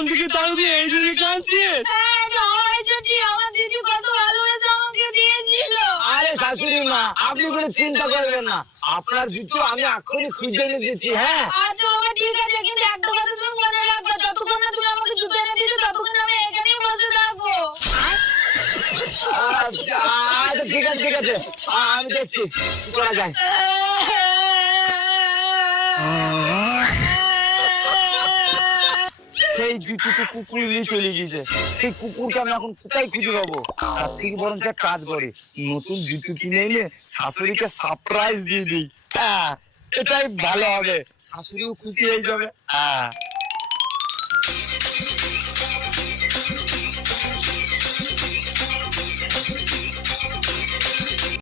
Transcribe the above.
কোন দিকে তাকিয়ে এই দিকে কাঁদছিস? আমার দিদি কত ভালোবেসে আমাকে দিয়েছিল। আরে শাশুড়ি মা, আপনি কোনো চিন্তা করবেন না, আপনার জুতো আমি এখনই খুঁজে এনে দিচ্ছি। হ্যাঁ আচ্ছা বাবা ঠিক আছে, কিন্তু একটা কথা তুমি মনে রাখবে, যতক্ষণ না তুমি আমাকে জুতো এনে দিয়েছো ততক্ষণ আমি এখানেই বসে থাকবো। আচ্ছা আচ্ছা, ঠিক আছে ঠিক আছে, আমি দেখছি কি করা যায়। সেই জুতো তো কুকুর নিয়ে চলে গেছে, সেই কুকুরকে আমি এখন কোথায় খুঁজে পাবো? তার থেকে বরঞ্চ এক কাজ করে, নতুন জুতো কিনে এনে শাশুড়িকে সারপ্রাইজ দিয়ে দিই। এটাই ভালো হবে, শাশুড়িও খুশি হয়ে যাবে।